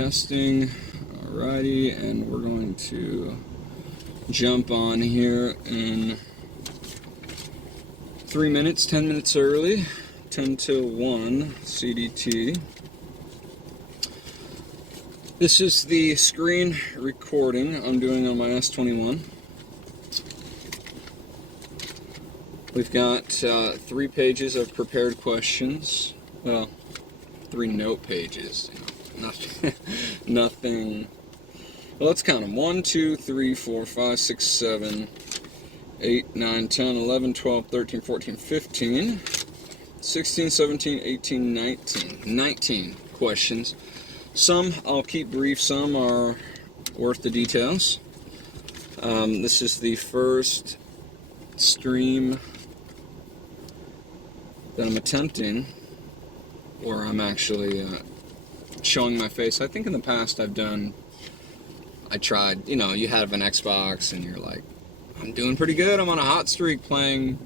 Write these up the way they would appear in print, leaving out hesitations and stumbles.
Testing, alrighty, and we're going to jump on here in 3 minutes, 10 minutes early, 10 till 1 CDT. This is the screen recording I'm doing on my S21. We've got 3 pages of prepared questions, well, 3 note pages, nothing. Well, let's count them. 1, 2, 3, 4, 5, 6, 7, 8, 9, 10, 11, 12, 13, 14, 15, 16, 17, 18, 19. 19 questions. Some I'll keep brief, some are worth the details. This is the first stream that I'm attempting, or I'm actually showing my face. I think in the past I tried, you have an Xbox and you're like, I'm doing pretty good, I'm on a hot streak playing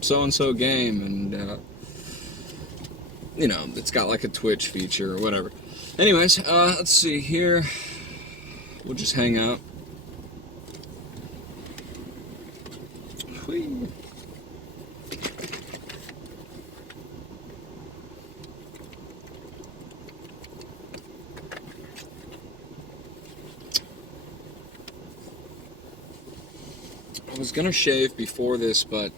so-and-so game, and it's got like a Twitch feature or whatever. Anyways, let's see here. We'll just hang out. Whee. I was gonna shave before this, but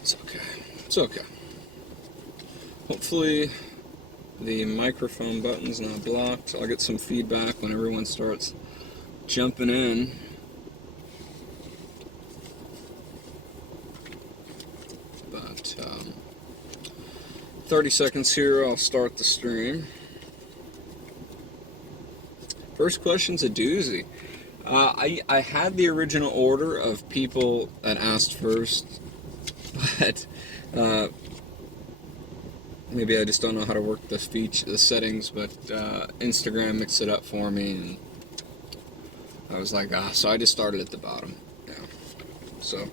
it's okay. It's okay. Hopefully the microphone button's not blocked. I'll get some feedback when everyone starts jumping in. But 30 seconds here, I'll start the stream. First question's a doozy. I had the original order of people that asked first, but maybe I just don't know how to work the settings, but Instagram mixed it up for me, and I was like, so I just started at the bottom. Yeah. So,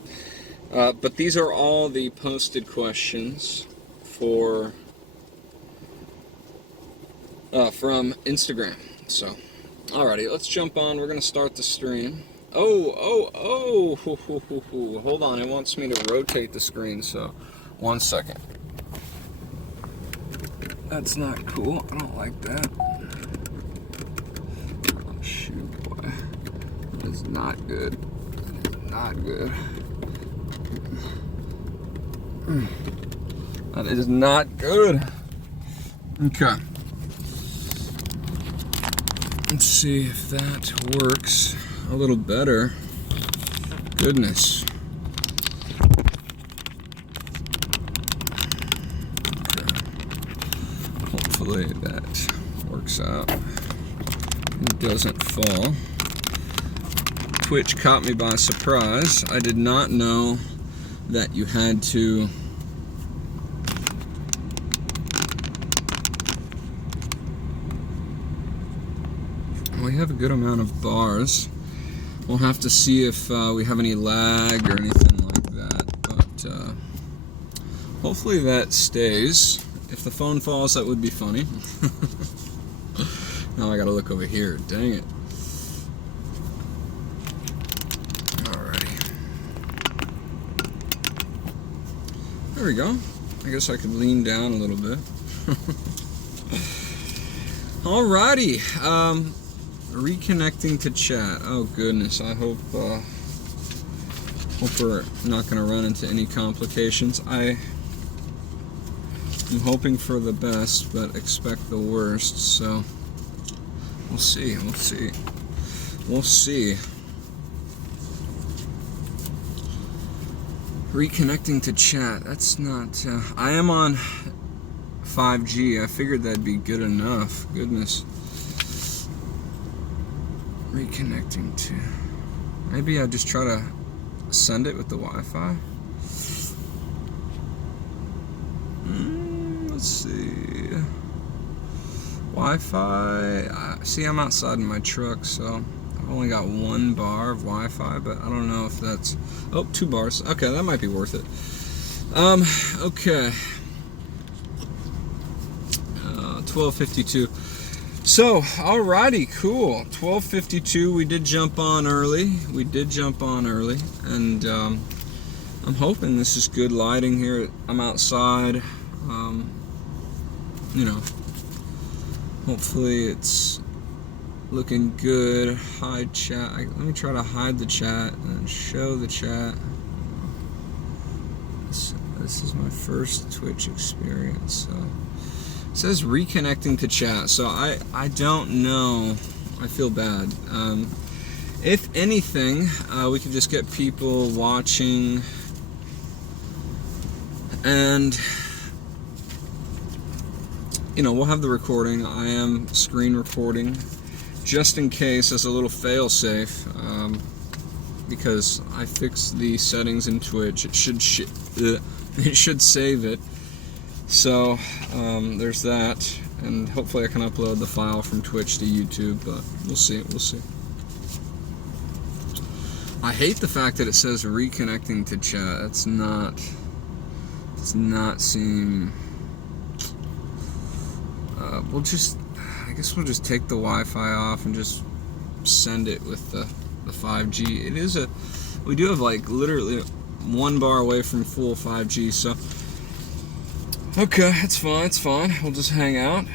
but these are all the posted questions from Instagram, so. Alrighty, let's jump on. We're going to start the stream. Oh. Hold on, it wants me to rotate the screen, so 1 second. That's not cool. I don't like that. Oh, shoot, boy. That is not good. That is not good. That is not good. Okay. Let's see if that works a little better. Goodness. Okay. Hopefully that works out. It doesn't fall. Twitch caught me by surprise. I did not know that you had to we have a good amount of bars. We'll have to see if we have any lag or anything like that, but hopefully that stays. If the phone falls, that would be funny. Now I gotta look over here, dang it. Alrighty. There we go. I guess I could lean down a little bit. Alrighty. Reconnecting to chat. Oh goodness, I hope we're not going to run into any complications. I am hoping for the best, but expect the worst, so we'll see. Reconnecting to chat. That's not... I am on 5G. I figured that'd be good enough. Goodness. Reconnecting to... Maybe I just try to send it with the Wi-Fi. Let's see. Wi-Fi... See, I'm outside in my truck, so I've only got 1 bar of Wi-Fi, but I don't know if that's... Oh, 2 bars. Okay, that might be worth it. Okay. 12:52. So, alrighty, cool. 12:52. We did jump on early. And I'm hoping this is good lighting here. I'm outside. You know, hopefully it's looking good. Hide chat. Let me try to hide the chat and show the chat. This is my first Twitch experience. So it says reconnecting to chat. So I don't know. I feel bad. If anything, we could just get people watching, and you know, we'll have the recording. I am screen recording just in case as a little fail safe, because I fixed the settings in Twitch. It should save it. So there's that, and hopefully I can upload the file from Twitch to YouTube, but we'll see. I hate the fact that it says reconnecting to chat. Does not seem. I guess we'll just take the Wi-Fi off and just send it with the 5G. We do have like literally 1 bar away from full 5G, so okay, it's fine. We'll just hang out.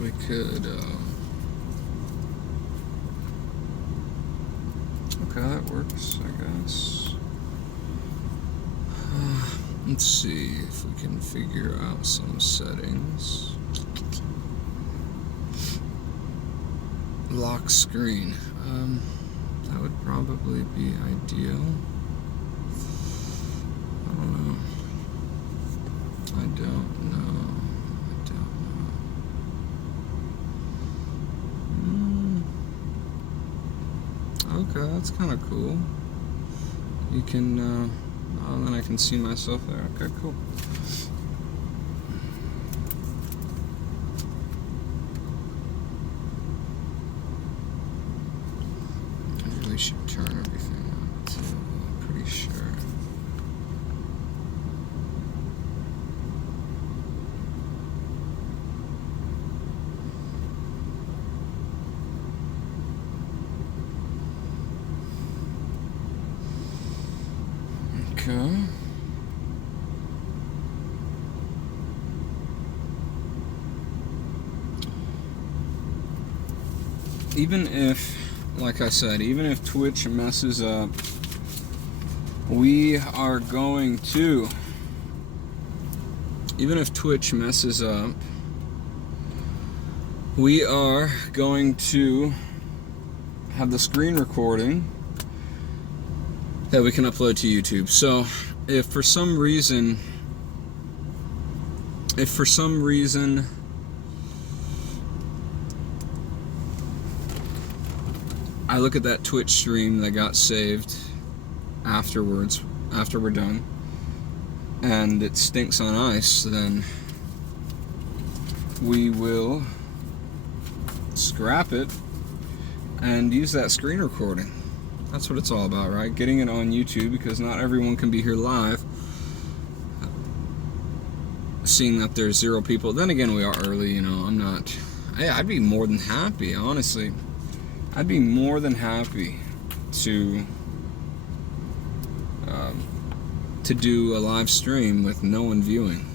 We could okay, that works, I guess. Let's see if we can figure out some settings. Lock screen, that would probably be ideal. I don't know. Okay, that's kind of cool. You can, oh, then I can see myself there. Okay, cool. I really should turn everything up too, I'm pretty sure. Okay. Even if, like I said, even if Twitch messes up, we are going to, even if Twitch messes up, we are going to have the screen recording that we can upload to YouTube. So if for some reason I look at that Twitch stream that got saved afterwards, after we're done, and it stinks on ice, then we will scrap it and use that screen recording. That's what it's all about, right? Getting it on YouTube, because not everyone can be here live. Seeing that there's 0 people. Then again, we are early, you know. I'd be more than happy, honestly. I'd be more than happy to do a live stream with no one viewing.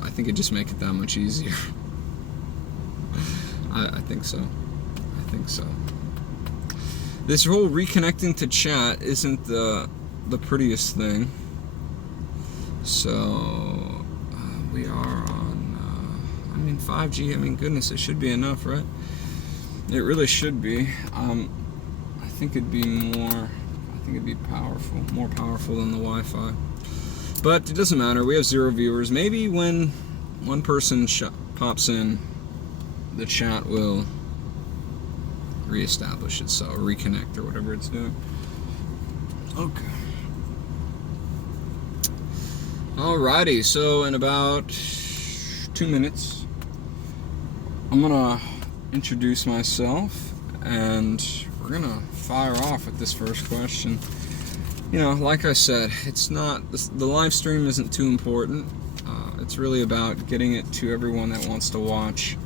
I think it'd just make it that much easier. I think so. This whole reconnecting to chat isn't the prettiest thing. So we are on, I mean, 5G. I mean, goodness, it should be enough, right? It really should be. I think it'd be powerful, more powerful than the Wi-Fi. But it doesn't matter. We have 0 viewers. Maybe when one person pops in, the chat will reestablish itself, reconnect, or whatever it's doing. Okay. Alrighty, so in about 2 minutes, I'm gonna introduce myself, and we're gonna fire off with this first question. You know, like I said, it's not, the live stream isn't too important. It's really about getting it to everyone that wants to watch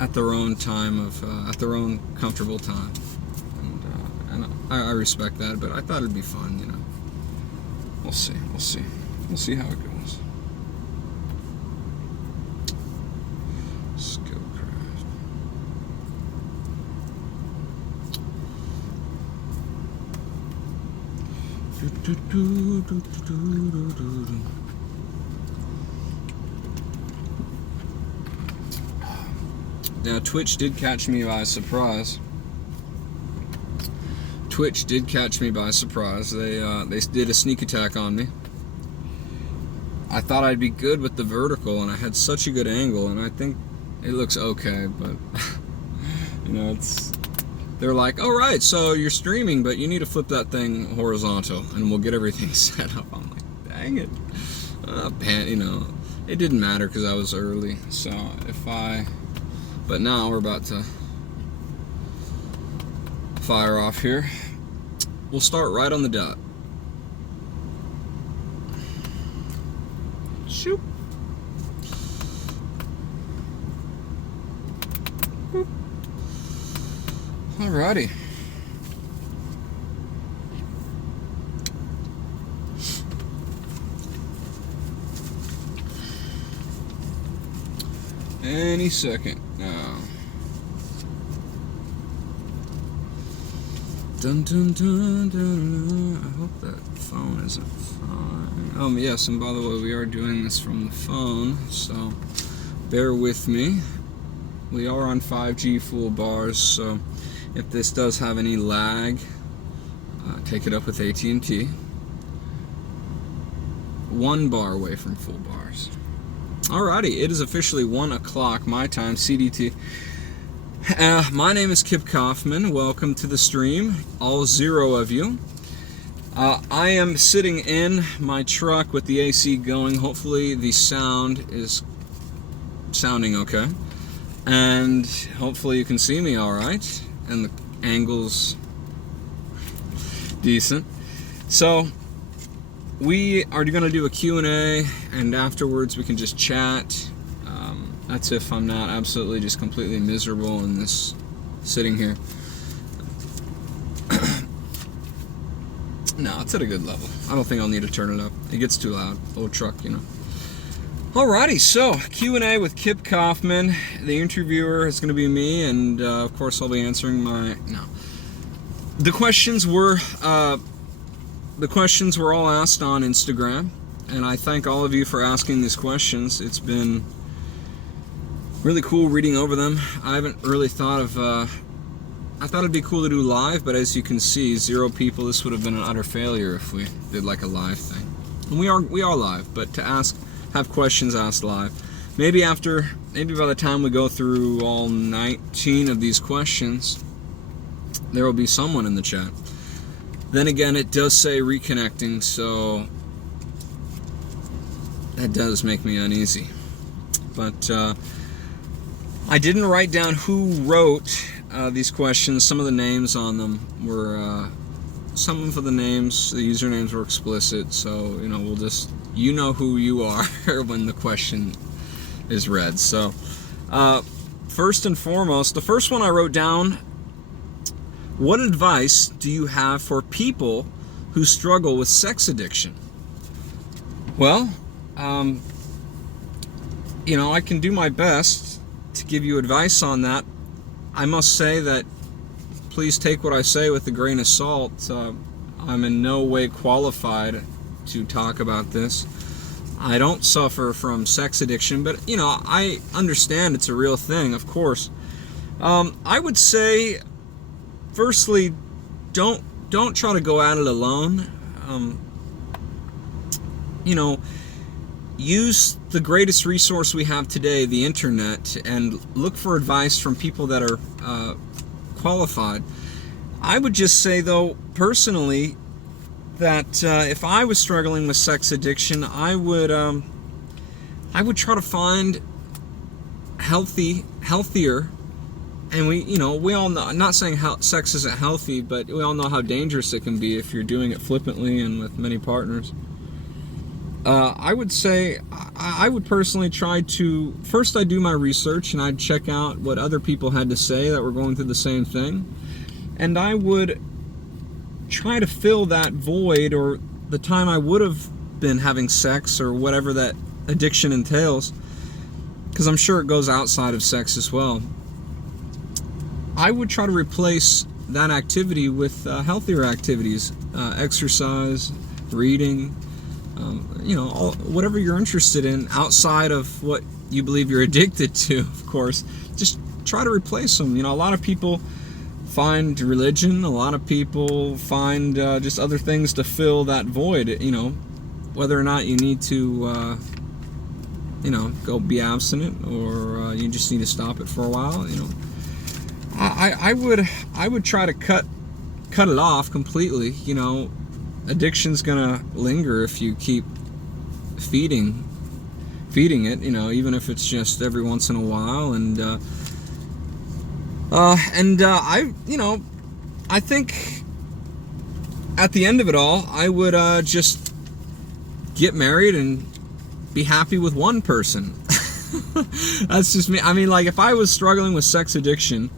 at their own time at their own comfortable time. And I respect that, but I thought it'd be fun, you know. We'll see how it goes. Skillcraft. Now, Twitch did catch me by surprise. They did a sneak attack on me. I thought I'd be good with the vertical, and I had such a good angle, and I think it looks okay, but you know, they're like, all right, so you're streaming, but you need to flip that thing horizontal, and we'll get everything set up. I'm like, dang it. You know, it didn't matter because I was early, so but now we're about to fire off here. We'll start right on the dot. Shoot. Alrighty. Any second now. Dun, dun, dun, dun, dun. I hope that phone isn't fine. Yes, and by the way, we are doing this from the phone, so bear with me. We are on 5G full bars, so if this does have any lag, take it up with AT&T. 1 bar away from full bars. Alrighty, it is officially 1 o'clock my time, CDT. My name is Kip Coffman. Welcome to the stream, all 0 of you. I am sitting in my truck with the AC going. Hopefully the sound is sounding okay, and hopefully you can see me all right, and the angle's decent. So we are going to do a Q&A, and afterwards we can just chat. That's if I'm not absolutely just completely miserable in this sitting here. No, it's at a good level. I don't think I'll need to turn it up. It gets too loud. Old truck, you know. Alrighty, so Q&A with Kip Coffman. The interviewer is going to be me, and of course I'll be answering The questions were all asked on Instagram, and I thank all of you for asking these questions. It's been really cool reading over them. I haven't really thought of, I thought it'd be cool to do live, but as you can see, 0 people, this would have been an utter failure if we did like a live thing. And we are live, but to have questions asked live. Maybe by the time we go through all 19 of these questions, there will be someone in the chat. Then again, it does say reconnecting, so that does make me uneasy. But, I didn't write down who wrote these questions. Some of the names on them were, some of the names, the usernames were explicit, so, you know, we'll just, you know who you are when the question is read. So, first and foremost, the first one I wrote down, what advice do you have for people who struggle with sex addiction? Well, you know, I can do my best to give you advice on that. I must say that please take what I say with a grain of salt. I'm in no way qualified to talk about this. I don't suffer from sex addiction, but I understand it's a real thing, of course. I would say, firstly, don't try to go at it alone. Use the greatest resource we have today, the internet, and look for advice from people that are qualified. I would just say, though, personally, that if I was struggling with sex addiction, I would try to find healthier. And we all know, I'm not saying sex isn't healthy, but we all know how dangerous it can be if you're doing it flippantly and with many partners. I would say, I would personally try to, first I'd do my research and I'd check out what other people had to say that were going through the same thing. And I would try to fill that void, or the time I would have been having sex, or whatever that addiction entails, because I'm sure it goes outside of sex as well. I would try to replace that activity with healthier activities, exercise, reading, whatever you're interested in outside of what you believe you're addicted to, of course. Just try to replace them. A lot of people find religion, a lot of people find just other things to fill that void, whether or not you need to, go be abstinent, or you just need to stop it for a while, I would try to cut it off completely. Addiction's gonna linger if you keep feeding it, even if it's just every once in a while. And I think at the end of it all, I would just get married and be happy with one person. That's just me. I mean, like, if I was struggling with sex addiction,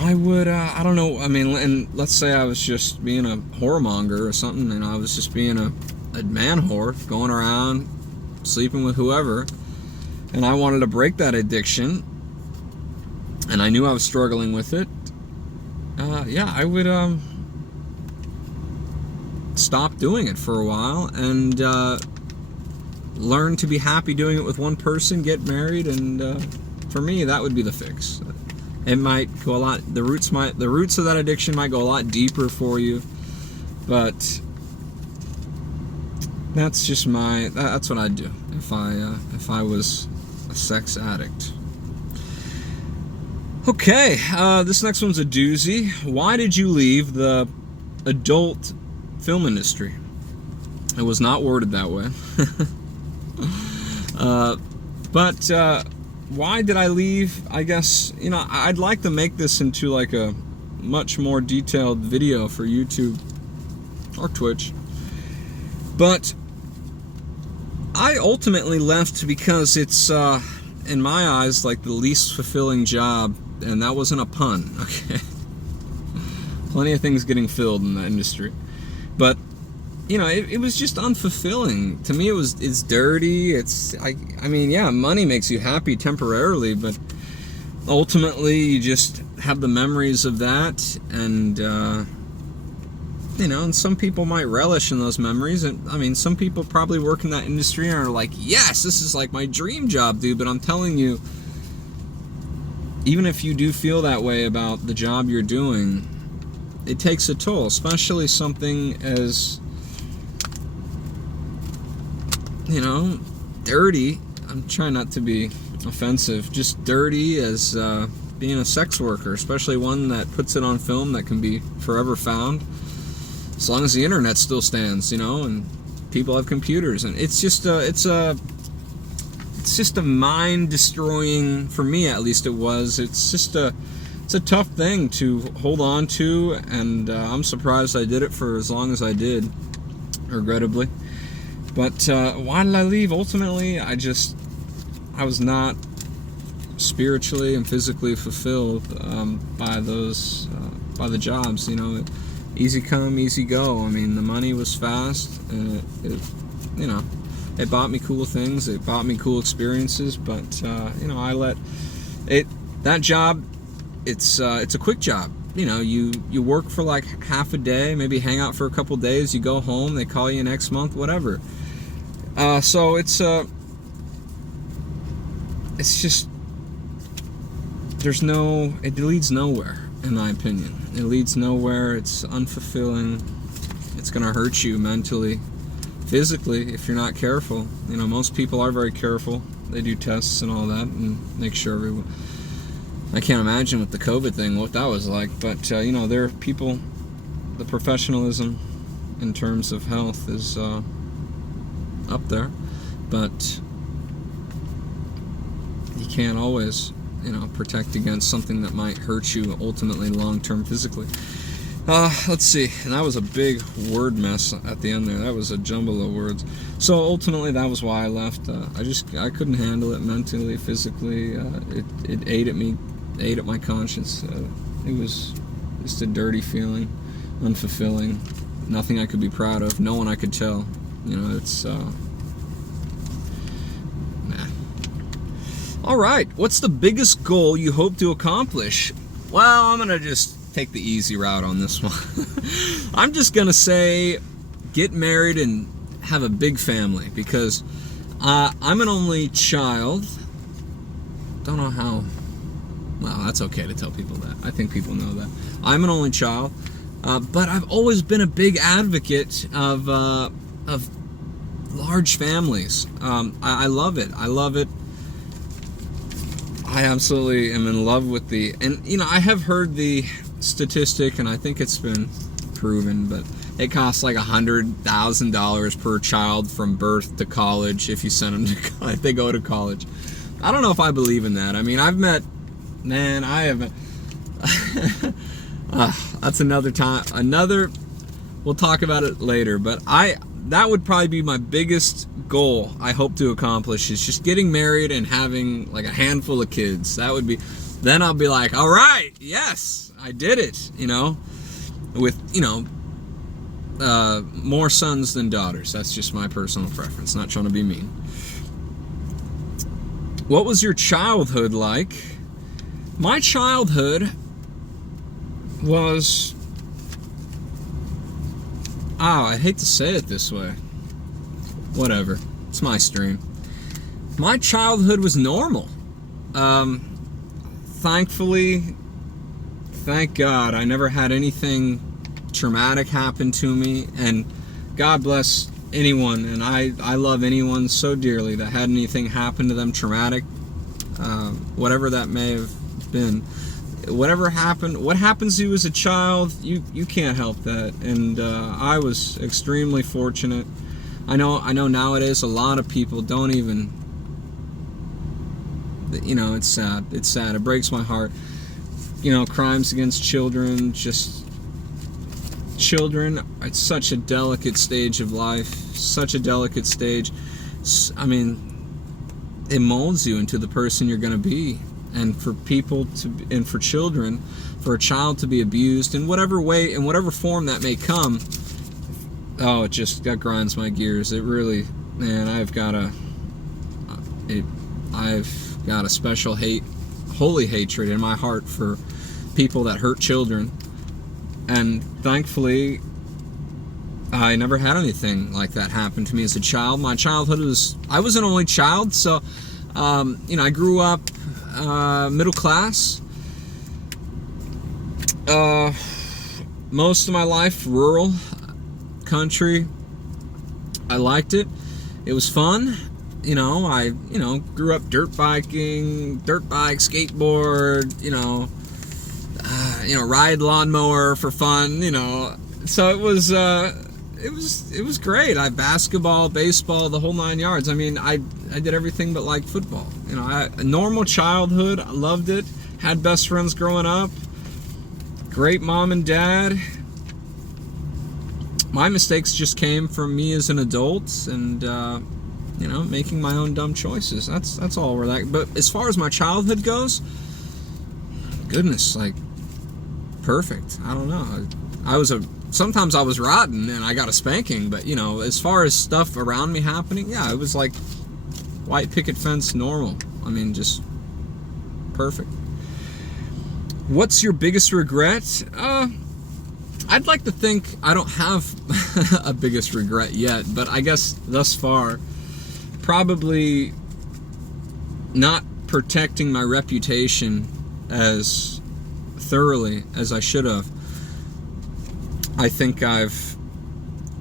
I would, I don't know, and let's say I was just being a whoremonger or something, and I was just being a man whore, going around, sleeping with whoever, and I wanted to break that addiction, and I knew I was struggling with it, I would, stop doing it for a while, and, learn to be happy doing it with one person, get married, and, for me, that would be the fix. It might go a lot, the roots of that addiction might go a lot deeper for you, but that's what I'd do if I was a sex addict. Okay, this next one's a doozy. Why did you leave the adult film industry? It was not worded that way. But why did I leave? I guess, I'd like to make this into like a much more detailed video for YouTube or Twitch. But I ultimately left because it's, in my eyes, like the least fulfilling job, and that wasn't a pun, okay? Plenty of things getting filled in the industry. But it was just unfulfilling. To me, it's dirty. Money makes you happy temporarily, but ultimately you just have the memories of that, and and some people might relish in those memories. And some people probably work in that industry and are like, yes, this is like my dream job, dude. But I'm telling you, even if you do feel that way about the job you're doing, it takes a toll, especially something as dirty. I'm trying not to be offensive, just dirty as being a sex worker, especially one that puts it on film that can be forever found, as long as the internet still stands, and people have computers, and it's just a mind destroying, for me at least it was. It's a tough thing to hold on to, and I'm surprised I did it for as long as I did, regrettably. But why did I leave? Ultimately, I was not spiritually and physically fulfilled by the jobs. Easy come, easy go. The money was fast, and it bought me cool things. It bought me cool experiences. But I let it. That job, it's a quick job. You know, you work for like half a day, maybe hang out for a couple days, you go home, they call you next month, whatever. So it's just, it leads nowhere, in my opinion. It leads nowhere. It's unfulfilling. It's going to hurt you mentally, physically, if you're not careful. You know, most people are very careful. They do tests and all that and make sure everyone... I can't imagine with the COVID thing what that was like, but, you know, there are people, the professionalism in terms of health is up there, but you can't always, you know, protect against something that might hurt you ultimately long-term physically. Let's see, and that was a big word mess at the end there. That was a jumble of words. So ultimately, that was why I left. I couldn't handle it mentally, physically. It ate at me, ate at my conscience. It was just a dirty feeling, unfulfilling, nothing I could be proud of, no one I could tell. You know, it's All right, what's the biggest goal you hope to accomplish? Well, I'm gonna just take the easy route on this one. I'm just gonna say get married and have a big family, because I'm an only child. Don't know how, well, that's okay to tell people that. I think people know that. I'm an only child, but I've always been a big advocate of large families. I love it. I love it. I absolutely am in love with and you know, I have heard the statistic, and I think it's been proven, but it costs like $100,000 per child from birth to college if you send them to college, if they go to college. I don't know if I believe in that. I mean, I haven't. That's another time. We'll talk about it later, but that would probably be my biggest goal I hope to accomplish, is just getting married and having like a handful of kids. That would be, then I'll be like, all right, yes, I did it, you know, with, you know, more sons than daughters. That's just my personal preference, not trying to be mean. What was your childhood like? My childhood was, I hate to say it this way. Whatever. It's my stream. My childhood was normal. Thankfully, thank God, I never had anything traumatic happen to me. And God bless anyone, and I love anyone so dearly that had anything happen to them traumatic. Whatever that may have been. Whatever happened, what happens to you as a child, you can't help that. And I was extremely fortunate. I know nowadays a lot of people don't even, you know, it's sad. It's sad. It breaks my heart. You know, crimes against children, children, it's such a delicate stage of life, such a delicate stage. I mean, it molds you into the person you're going to be. And for people and for children, for a child to be abused in whatever way, in whatever form that may come, that grinds my gears. It really, man, I've got a special holy hatred in my heart for people that hurt children. And thankfully, I never had anything like that happen to me as a child. My childhood I was an only child, so, you know, I grew up middle class. Most of my life, rural, country. I liked it. It was fun. You know, I grew up dirt bike, skateboard, ride lawnmower for fun, So it was great. I basketball, baseball, the whole 9 yards. I mean, I did everything but like football. A normal childhood. I loved it. Had best friends growing up. Great mom and dad. My mistakes just came from me as an adult and, making my own dumb choices. That's all we're like. But as far as my childhood goes, goodness, like, perfect. I don't know. Sometimes I was rotten and I got a spanking, but, as far as stuff around me happening, yeah, it was like white picket fence normal. I mean, just perfect. What's your biggest regret? I'd like to think I don't have a biggest regret yet, but I guess thus far, probably not protecting my reputation as thoroughly as I should have. I think I've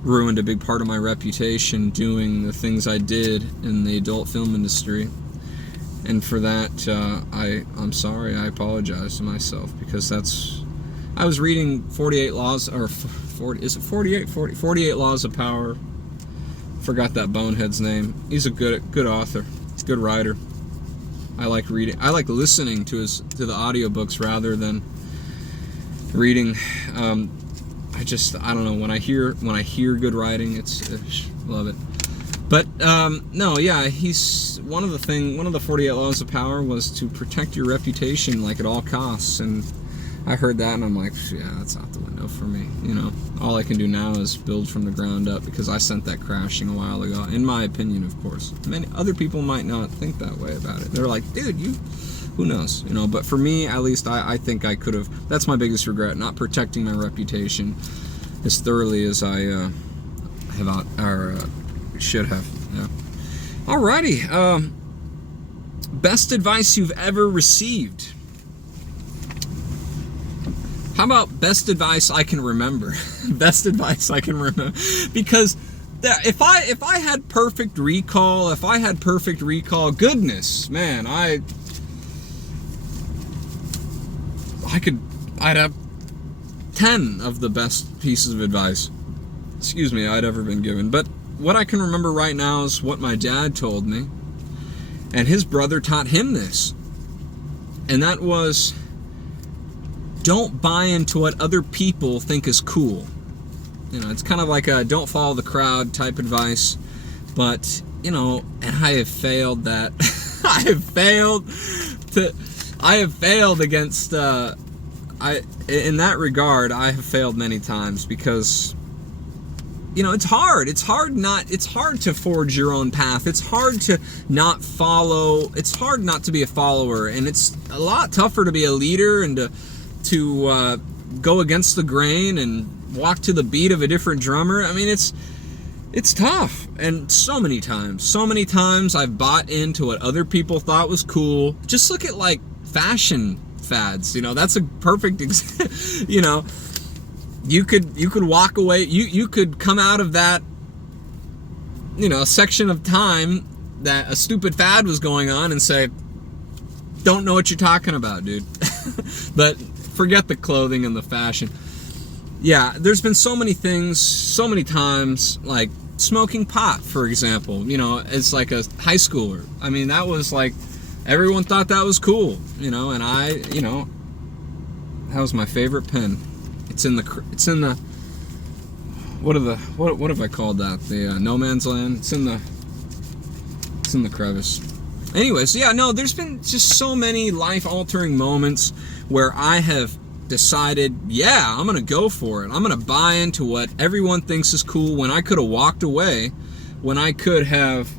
ruined a big part of my reputation doing the things I did in the adult film industry. And for that, I'm sorry. I apologize to myself, because I was reading 48 Laws, or 40, is it 48? 48 Laws of Power. Forgot that bonehead's name. He's a good author. He's a good writer. I like reading. I like listening to the audiobooks rather than reading. I don't know, when I hear good writing, love it. But no, yeah, he's one of the 48 Laws of Power was to protect your reputation like at all costs. And I heard that and I'm like, yeah, that's out the window for me. You know, all I can do now is build from the ground up, because I sent that crashing a while ago, in my opinion, of course. Many other people might not think that way about it. They're like, dude, who knows, you know? But for me, at least, I think I could have. That's my biggest regret, not protecting my reputation as thoroughly as I should have. Yeah. Alrighty. Best advice you've ever received. How about best advice I can remember? Best advice I can remember, because if I had perfect recall, goodness, man, I'd have 10 of the best pieces of advice, I'd ever been given. But what I can remember right now is what my dad told me, and his brother taught him this, and that was, don't buy into what other people think is cool. You know, it's kind of like a don't follow the crowd type advice, but, you know, and I have failed that. I have failed against, in that regard, I have failed many times, because, you know, it's hard to forge your own path. It's hard to not follow. It's hard not to be a follower, and it's a lot tougher to be a leader and to go against the grain and walk to the beat of a different drummer. I mean, it's tough. And so many times I've bought into what other people thought was cool. Just look at like fashion fads. You know, that's a perfect example. You know, you could walk away. You could come out of that, you know, section of time that a stupid fad was going on and say, don't know what you're talking about, dude. But forget the clothing and the fashion. Yeah, there's been so many things, so many times, like smoking pot, for example. You know, it's like a high schooler. I mean, that was like, everyone thought that was cool, you know, and that was my favorite pen. It's in the what have I called that? The no man's land. It's in the crevice. Anyways, yeah, no, there's been just so many life-altering moments where I have decided, yeah, I'm gonna go for it. I'm gonna buy into what everyone thinks is cool, when I could have walked away, when I could have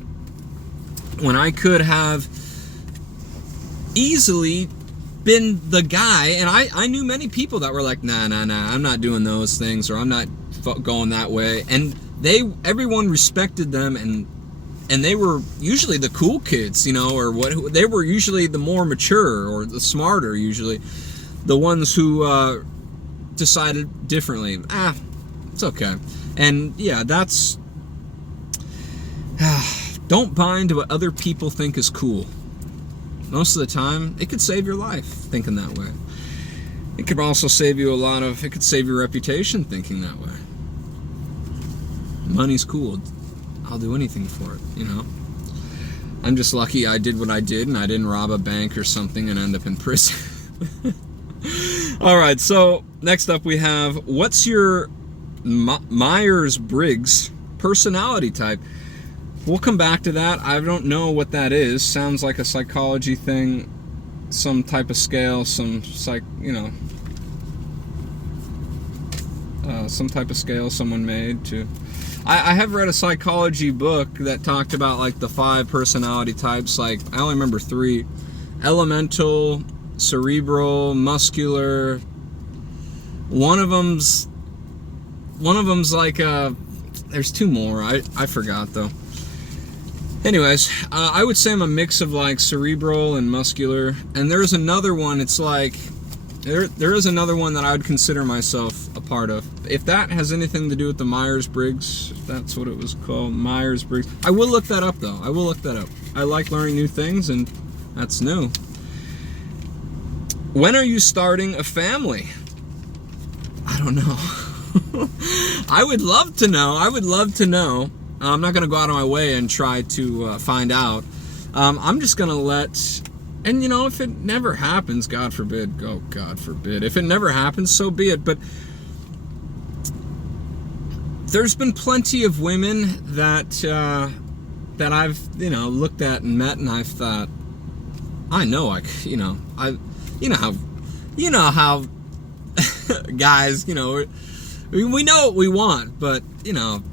easily been the guy. And I knew many people that were like, nah, I'm not doing those things, or I'm not going that way. And everyone respected them, and they were usually the cool kids, you know, or they were usually the more mature or the smarter, usually the ones who decided differently. It's okay. And yeah, that's don't buy into what other people think is cool. Most of the time, it could save your life thinking that way. It could also save you it could save your reputation thinking that way. Money's cool. I'll do anything for it, you know. I'm just lucky I did what I did and I didn't rob a bank or something and end up in prison. Alright, so next up we have, what's your Myers-Briggs personality type? We'll come back to that. I don't know what that is. Sounds like a psychology thing, some type of scale, some type of scale someone made to... I have read a psychology book that talked about like the 5 personality types. Like, I only remember 3: elemental, cerebral, muscular. One of them's like there's two more. I forgot though. Anyways, I would say I'm a mix of like cerebral and muscular. And there's another one. It's like there is another one that I would consider myself a part of. If that has anything to do with the Myers-Briggs, if that's what it was called, Myers-Briggs. I will look that up though. I will look that up. I like learning new things, and that's new. When are you starting a family? I don't know. I would love to know. I'm not going to go out of my way and try to find out. I'm just going to let... And, you know, if it never happens, God forbid. Oh, God forbid. If it never happens, so be it. But there's been plenty of women that I've, you know, looked at and met, and I've thought, I know, you know how guys, you know, we know what we want, but, you know,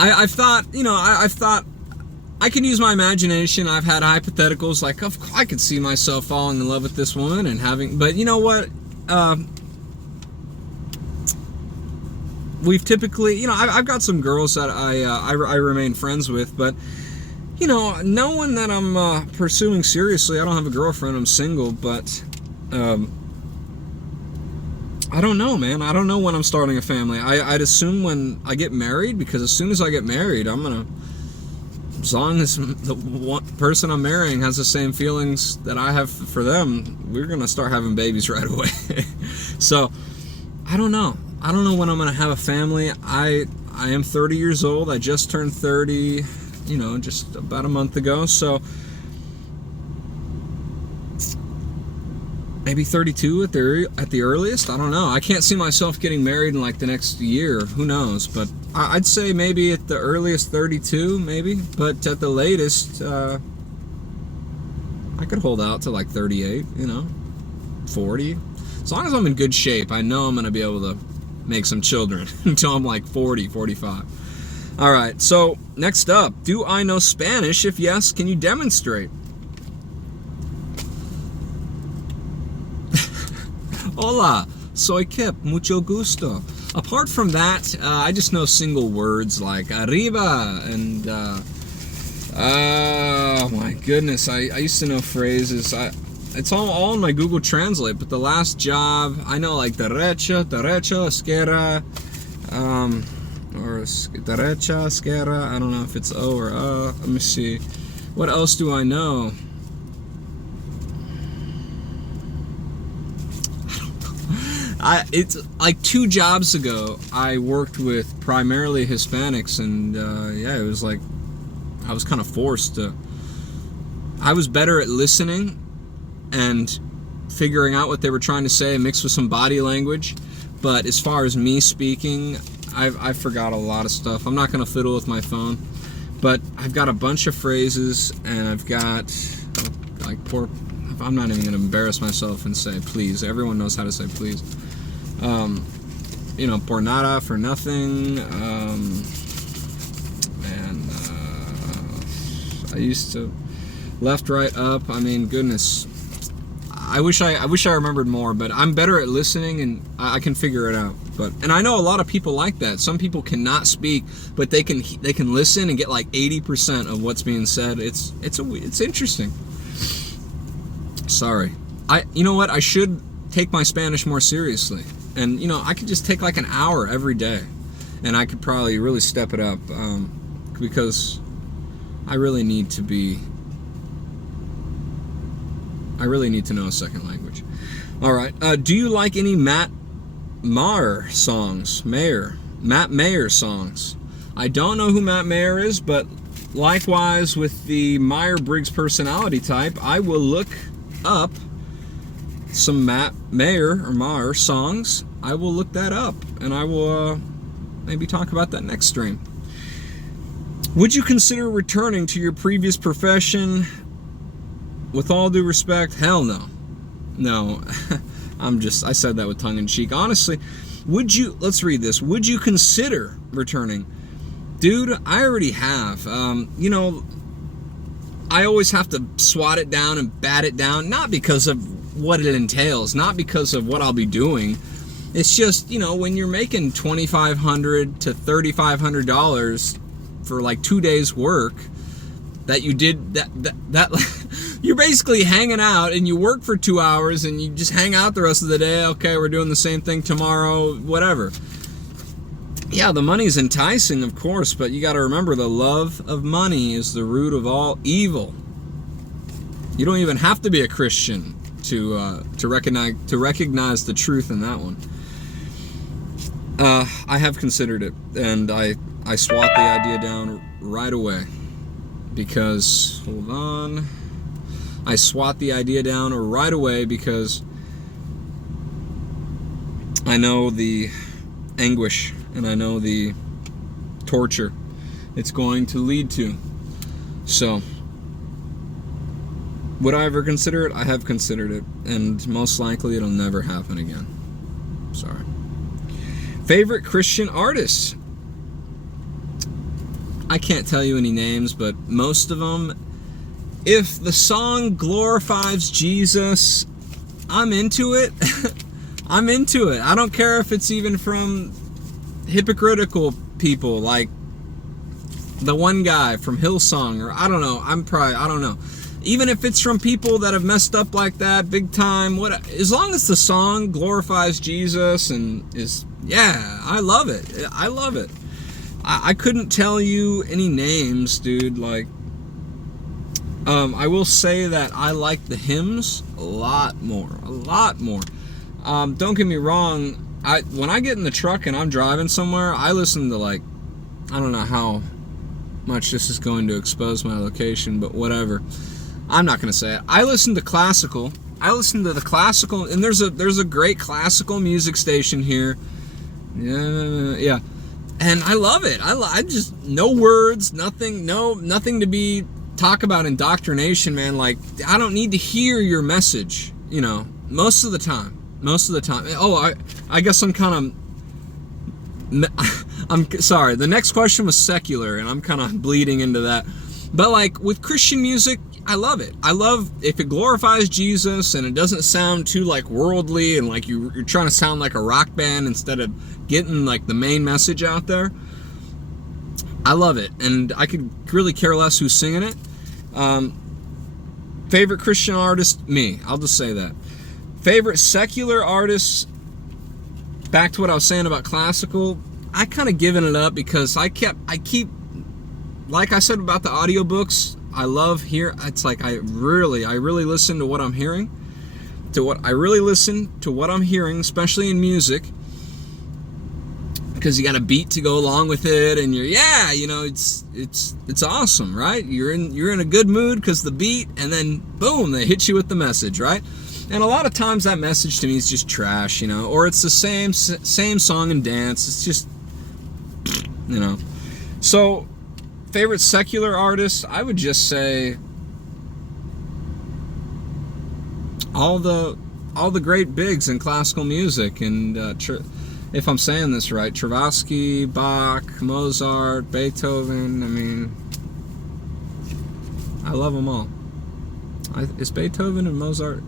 I've thought, you know, I've thought I can use my imagination. I've had hypotheticals like, I could see myself falling in love with this woman and having, but you know what? We've typically, you know, I've got some girls that I remain friends with, but you know, no one that I'm pursuing seriously. I don't have a girlfriend. I'm single, but I don't know, man. I don't know when I'm starting a family. I'd assume when I get married, because as soon as I get married, I'm gonna, as long as the one person I'm marrying has the same feelings that I have for them, we're gonna start having babies right away. So I don't know. I don't know when I'm gonna have a family. I am 30 years old. I just turned 30, you know, just about a month ago. So maybe 32 at the earliest. I don't know. I can't see myself getting married in like the next year. Who knows? But I'd say maybe at the earliest 32, maybe. But at the latest, I could hold out to like 38, you know, 40. As long as I'm in good shape, I know I'm going to be able to make some children until I'm like 40, 45. All right, so next up, do I know Spanish? If yes, can you demonstrate? Hola, soy Kip, mucho gusto. Apart from that, I just know single words like arriba and, oh my goodness, I used to know phrases. It's all in my Google Translate, but the last job, I know like derecha, esquerra, or derecha, esquerra, I don't know if it's O or let me see. What else do I know? It's like 2 jobs ago, I worked with primarily Hispanics, and yeah, it was like, I was kind of forced to, I was better at listening and figuring out what they were trying to say mixed with some body language, but as far as me speaking, I forgot a lot of stuff. I'm not going to fiddle with my phone, but I've got a bunch of phrases, and I've got like I'm not even going to embarrass myself and say please. Everyone knows how to say please. You know, por nada, for nothing. I used to left, right, up. I mean, goodness. I wish I remembered more, but I'm better at listening, and I can figure it out. And I know a lot of people like that. Some people cannot speak, but they can listen and get like 80% of what's being said. It's interesting. Sorry. You know what? I should take my Spanish more seriously. And, you know, I could just take like an hour every day, and I could probably really step it up, because I really need to know a second language. All right. Do you like any Matt Maher songs? Matt Maher songs. I don't know who Matt Maher is, but likewise with the Myers-Briggs personality type, I will look up some Matt Maher songs. I will look that up, and I will maybe talk about that next stream. Would you consider returning to your previous profession? With all due respect, hell no. No, I said that with tongue in cheek. Honestly, let's read this. Would you consider returning? Dude, I already have. You know, I always have to swat it down and bat it down, not because of what it entails, not because of what I'll be doing. It's just, when you're making $2,500 to $3,500 for like 2 days work, that you did that you're basically hanging out, and you work for 2 hours and you just hang out the rest of the day. Okay, we're doing the same thing tomorrow, whatever. Yeah, the money's enticing, of course, but you got to remember, the love of money is the root of all evil. You don't even have to be a Christian to recognize the truth in that one. I have considered it, and I swat the idea down right away, because hold on, I swat the idea down right away because I know the anguish, and I know the torture it's going to lead to. So, would I ever consider it? I have considered it, and most likely it'll never happen again. Sorry. Favorite Christian artists? I can't tell you any names, but most of them, if the song glorifies Jesus, I'm into it. I'm into it. I don't care if it's even from hypocritical people like the one guy from Hillsong, or I don't know. I don't know. Even if it's from people that have messed up like that big time, as long as the song glorifies Jesus and I love it. I love it. I couldn't tell you any names, dude. Like, I will say that I like the hymns a lot more. Don't get me wrong. When I get in the truck and I'm driving somewhere, I listen to, like, I don't know how much this is going to expose my location, but whatever. I'm not going to say it. I listen to classical. I listen to the classical, and there's a great classical music station here. Yeah. And I love it. I just, no words, nothing to be talk about indoctrination, man. Like, I don't need to hear your message, most of the time. Oh, I guess I'm sorry. The next question was secular, and I'm kind of bleeding into that. But like with Christian music, I love it. I love if it glorifies Jesus and it doesn't sound too like worldly and like you're trying to sound like a rock band instead of getting like the main message out there. I love it, and I could really care less who's singing it. Favorite Christian artist? Me. I'll just say that. Favorite secular artists? Back to what I was saying about classical. I kind of given it up because I keep, like I said about the audiobooks, I love it's like I really listen to what I'm hearing, especially in music, because you got a beat to go along with it, and it's awesome, right? You're in a good mood because the beat, and then boom, they hit you with the message, right? And a lot of times that message to me is just trash, or it's the same song and dance. It's just, So, favorite secular artists, I would just say all the great bigs in classical music, and if I'm saying this right, Stravinsky, Bach, Mozart, Beethoven. I mean, I love them all. Is Beethoven and Mozart?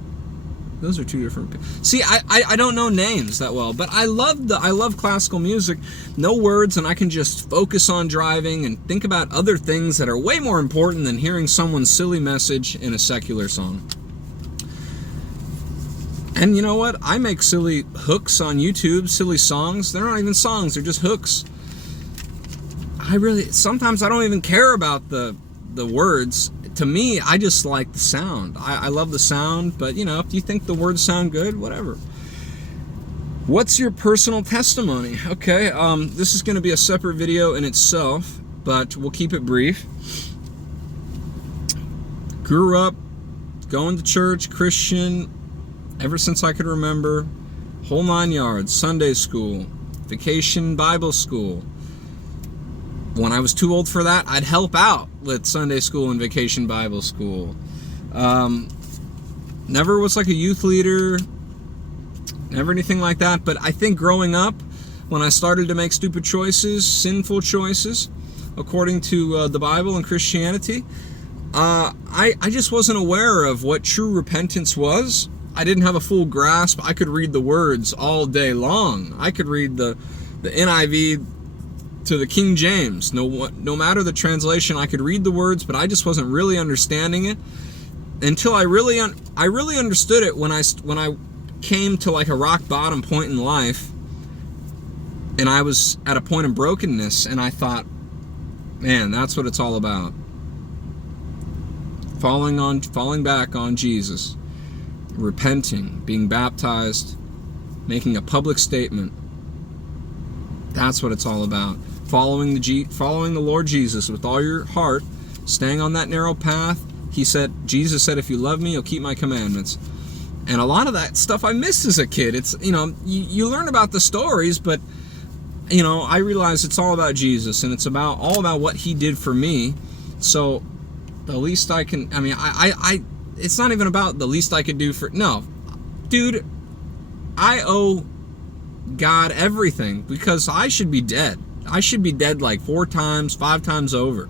Those are two different people. See, I don't know names that well, but I love classical music. No words, and I can just focus on driving and think about other things that are way more important than hearing someone's silly message in a secular song. And you know what? I make silly hooks on YouTube, silly songs. They're not even songs, they're just hooks. Sometimes I don't even care about the words. To me, I just like the sound. I love the sound, but if you think the words sound good, whatever. What's your personal testimony? Okay, this is going to be a separate video in itself, but we'll keep it brief. Grew up going to church, Christian, ever since I could remember. Whole 9 yards, Sunday school, vacation Bible school. When I was too old for that, I'd help out with Sunday school and vacation Bible school. Never was like a youth leader, never anything like that. But I think growing up, when I started to make stupid choices, sinful choices, according to the Bible and Christianity, I just wasn't aware of what true repentance was. I didn't have a full grasp. I could read the words all day long. I could read the NIV to the King James. No matter the translation, I could read the words, but I just wasn't really understanding it until I really understood it when I came to like a rock bottom point in life, and I was at a point of brokenness, and I thought, man, that's what it's all about. Falling back on Jesus, repenting, being baptized, making a public statement. That's what it's all about. Following the Lord Jesus with all your heart, staying on that narrow path. Jesus said, if you love me, you'll keep my commandments. And a lot of that stuff I missed as a kid. It's, you learn about the stories, but, I realize it's all about Jesus, and it's all about what he did for me. So the least I can, it's not even about the least I could do no, dude, I owe God everything, because I should be dead. I should be dead like 4 times, 5 times over,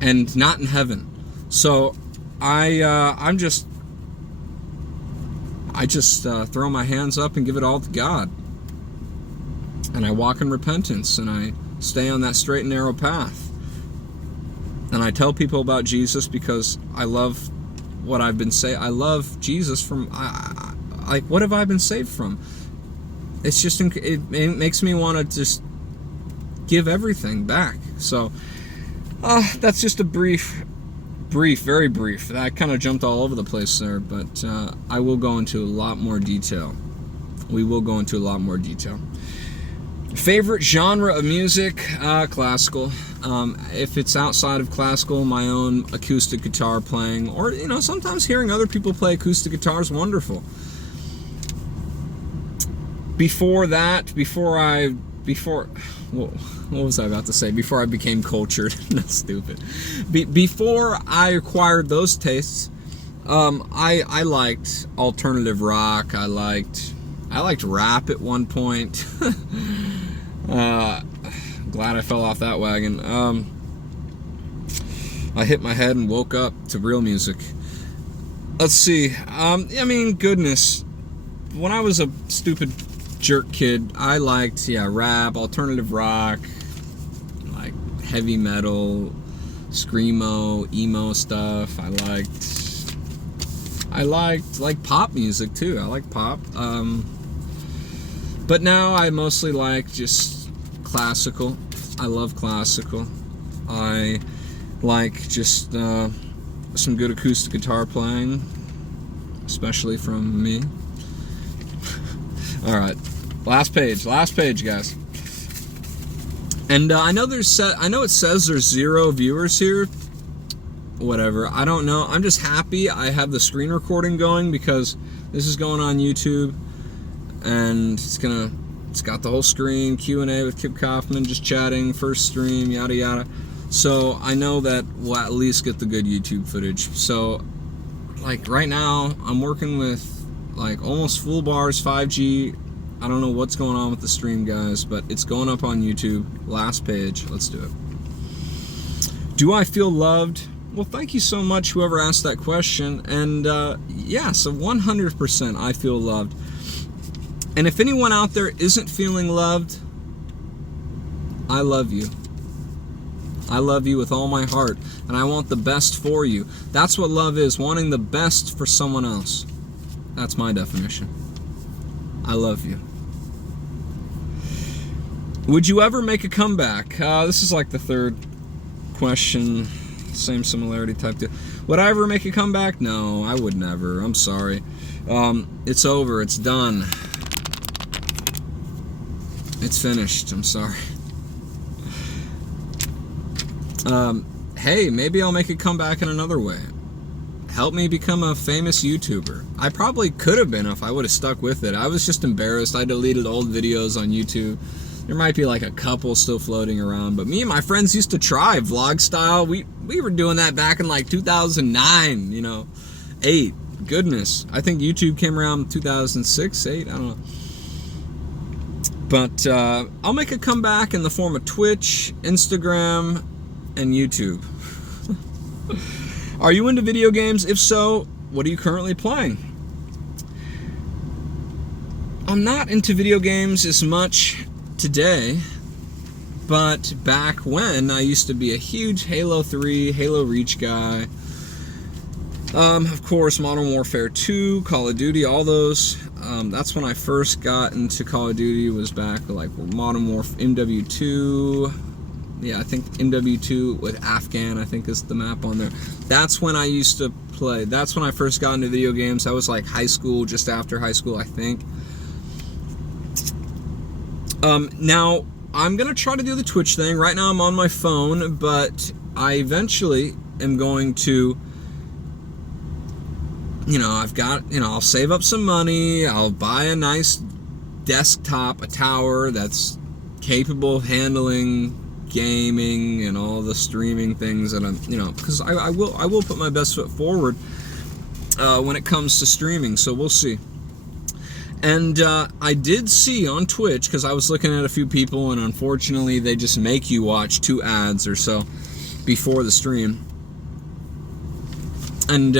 and not in heaven. So I just throw my hands up and give it all to God, and I walk in repentance, and I stay on that straight and narrow path. And I tell people about Jesus because I love what I've been saved. I love Jesus from, what have I been saved from? It's just, it makes me want to just give everything back. So, that's just a very brief. I kind of jumped all over the place there, but I will go into a lot more detail. We will go into a lot more detail. Favorite genre of music? Classical. If it's outside of classical, my own acoustic guitar playing, or sometimes hearing other people play acoustic guitar is wonderful. Before what was I about to say? Before I became cultured. That's stupid. Before I acquired those tastes, I liked alternative rock. I liked rap at one point. Glad I fell off that wagon. I hit my head and woke up to real music. Let's see. Goodness. When I was a stupid jerk kid, I liked rap, alternative rock, like heavy metal, screamo, emo stuff. I liked like pop music too. I like pop. But now I mostly like just classical. I love classical. I like just some good acoustic guitar playing, especially from me. All right, last page, guys. And I know it says there's 0 viewers here. Whatever, I don't know. I'm just happy I have the screen recording going, because this is going on YouTube, and it's got the whole screen, Q&A with Kip Coffman, just chatting, first stream, yada yada. So I know that we'll at least get the good YouTube footage. So like right now, I'm working with like almost full bars, 5G. I don't know what's going on with the stream, guys, but it's going up on YouTube. Last page, let's do it. Do I feel loved? Well, thank you so much, whoever asked that question. And so 100% I feel loved. And if anyone out there isn't feeling loved, I love you. I love you with all my heart, and I want the best for you. That's what love is, wanting the best for someone else. That's my definition. I love you. Would you ever make a comeback? This is like the third question, same similarity type deal. Would I ever make a comeback? No, I would never. I'm sorry. It's over. It's done. It's finished. I'm sorry. Hey, maybe I'll make a comeback in another way. Help me become a famous YouTuber. I probably could have been if I would have stuck with it. I was just embarrassed. I deleted old videos on YouTube. There might be like a couple still floating around, but me and my friends used to try vlog style. We were doing that back in like 2009, 8. Goodness. I think YouTube came around 2006, 8, I don't know. But I'll make a comeback in the form of Twitch, Instagram, and YouTube. Are you into video games? If so, what are you currently playing? I'm not into video games as much today, but back when, I used to be a huge Halo 3, Halo Reach guy. Of course, Modern Warfare 2, Call of Duty, all those. That's when I first got into Call of Duty, was back like Modern Warfare, MW2. Yeah, I think MW2 with Afghan, I think is the map on there. That's when I used to play. That's when I first got into video games. I was like high school, just after high school, I think. Now, I'm going to try to do the Twitch thing. Right now I'm on my phone, but I eventually am going to, I'll save up some money. I'll buy a nice desktop, a tower that's capable of handling gaming and all the streaming things that I'm, because I will put my best foot forward when it comes to streaming, so we'll see. And I did see on Twitch, because I was looking at a few people, and unfortunately they just make you watch 2 ads or so before the stream. And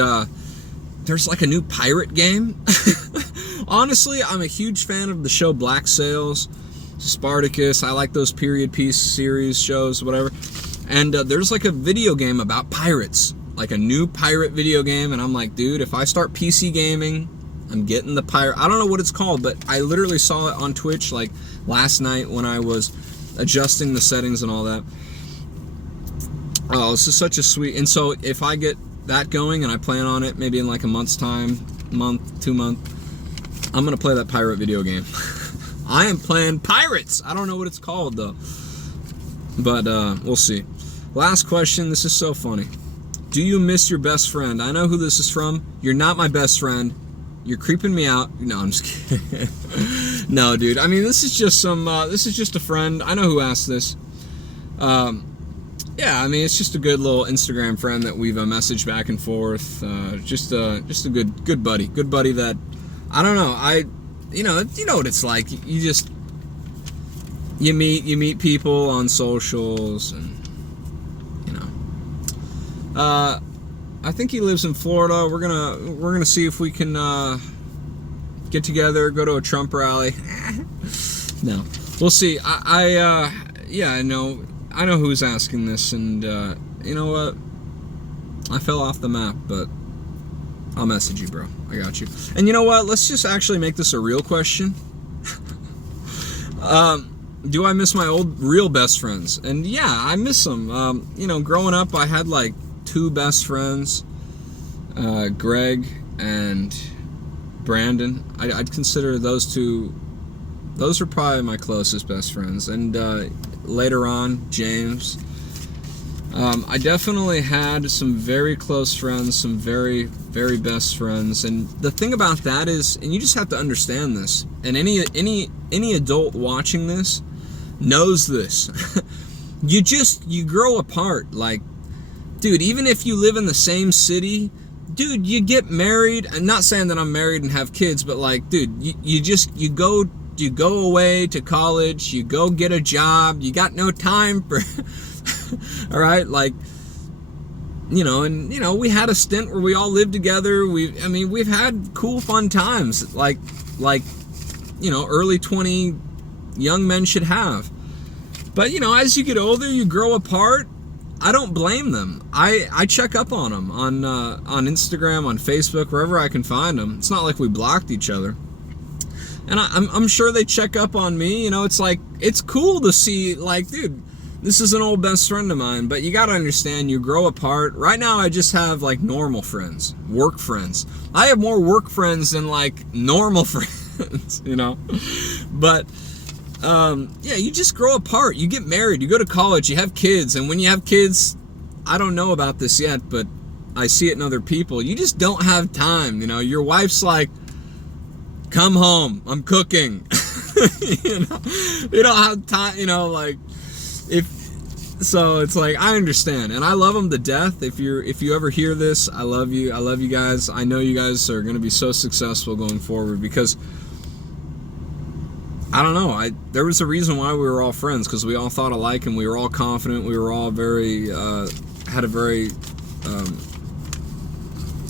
there's like a new pirate game. Honestly, I'm a huge fan of the show Black Sails, Spartacus. I like those period piece series shows, whatever. And there's like a video game about pirates, like a new pirate video game. And I'm like, dude, if I start PC gaming, I'm getting the pirate. I don't know what it's called, but I literally saw it on Twitch like last night when I was adjusting the settings and all that. Oh, this is such a sweet. And so if I get that going, and I plan on it maybe in like a month's time, 2 months, I'm gonna play that pirate video game. I am playing pirates. I don't know what it's called though, but we'll see. Last question. This is so funny. Do you miss your best friend? I know who this is from. You're not my best friend. You're creeping me out. No, I'm just kidding. No, dude. I mean, this is just a friend. I know who asked this. Yeah, I mean, it's just a good little Instagram friend that we've messaged back and forth. Just a good buddy. Good buddy that, I don't know, you know what it's like. You meet people on socials, and I think he lives in Florida. We're gonna see if we can get together, go to a Trump rally. No, we'll see. I know who's asking this, and you know what? I fell off the map, but I'll message you, bro. I got you. And you know what? Let's just actually make this a real question. Do I miss my old real best friends? And yeah, I miss them. Growing up, I had like 2 best friends, Greg and Brandon. I'd consider those 2. Those are probably my closest best friends. And later on, James. I definitely had some very close friends, some very, very best friends. And the thing about that is, and you just have to understand this, and any adult watching this knows this. you grow apart. Like, dude, even if you live in the same city, dude, you get married. I'm not saying that I'm married and have kids, but like, dude, you go away to college, you go get a job, you got no time for all right, like, we had a stint where we all lived together. We've had cool, fun times, like early 20 young men should have. But as you get older, you grow apart. I don't blame them. I check up on them on Instagram, on Facebook, wherever I can find them. It's not like we blocked each other. And I'm sure they check up on me. It's like, it's cool to see, like, dude, this is an old best friend of mine. But you got to understand, you grow apart. Right now, I just have, like, normal friends, work friends. I have more work friends than, like, normal friends, But, yeah, you just grow apart. You get married. You go to college. You have kids. And when you have kids, I don't know about this yet, but I see it in other people. You just don't have time, Your wife's like, come home, I'm cooking. You don't have time, like, so it's like, I understand, and I love them to death. If you ever hear this, I love you guys. I know you guys are going to be so successful going forward, because I don't know, there was a reason why we were all friends, because we all thought alike, and we were all confident. We were all very had a very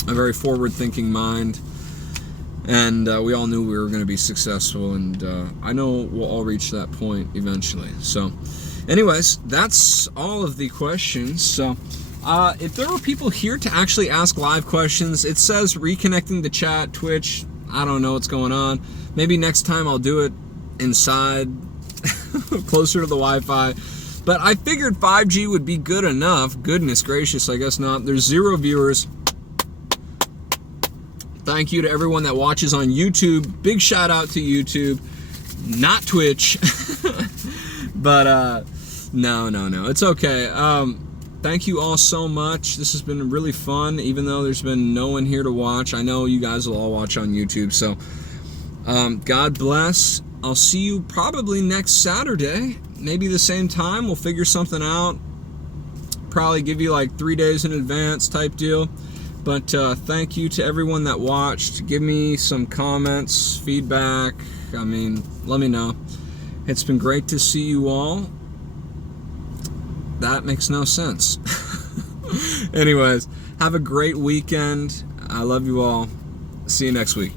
a very forward-thinking mind, and we all knew we were going to be successful, and I know we'll all reach that point eventually. So anyways, that's all of the questions. So if there were people here to actually ask live questions, it says reconnecting the chat, Twitch. I don't know what's going on. Maybe next time I'll do it inside, closer to the Wi-Fi. But I figured 5G would be good enough. Goodness gracious, I guess not. There's 0 viewers. Thank you to everyone that watches on YouTube. Big shout out to YouTube, not Twitch. But no, it's okay. Thank you all so much. This has been really fun, even though there's been no one here to watch. I know you guys will all watch on YouTube. So God bless. I'll see you probably next Saturday. Maybe the same time. We'll figure something out. Probably give you like 3 days in advance type deal. But thank you to everyone that watched. Give me some comments, feedback. I mean, let me know. It's been great to see you all. That makes no sense. Anyways, have a great weekend. I love you all. See you next week.